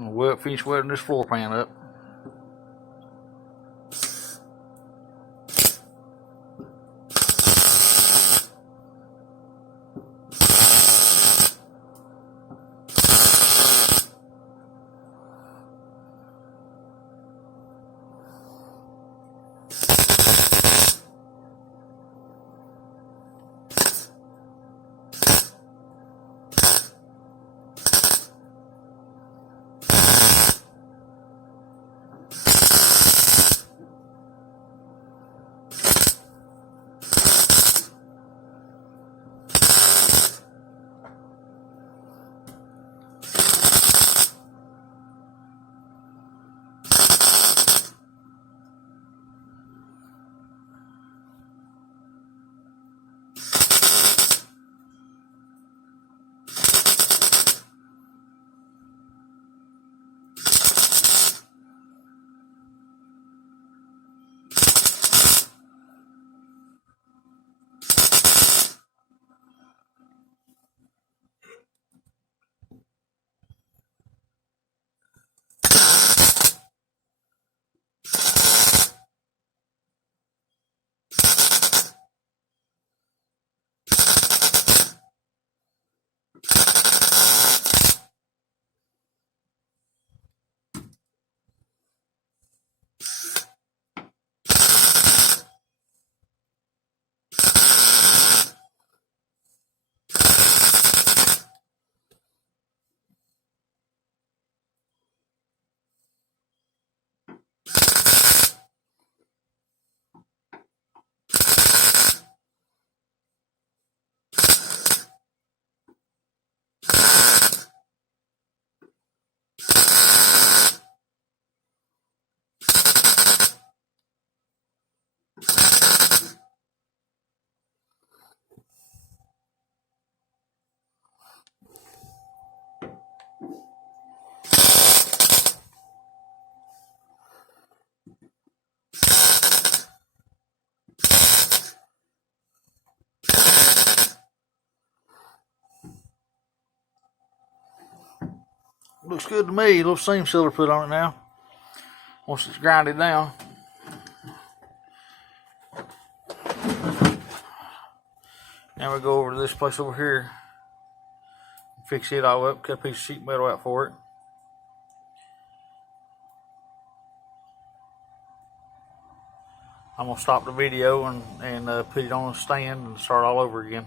I'm gonna finish welding this floor pan up. Looks good to me. A little seam sealer put on it now. Once it's grinded down. Now we go over to this place over here. Fix it all up. Cut a piece of sheet metal out for it. I'm gonna stop the video and put it on a stand and start all over again.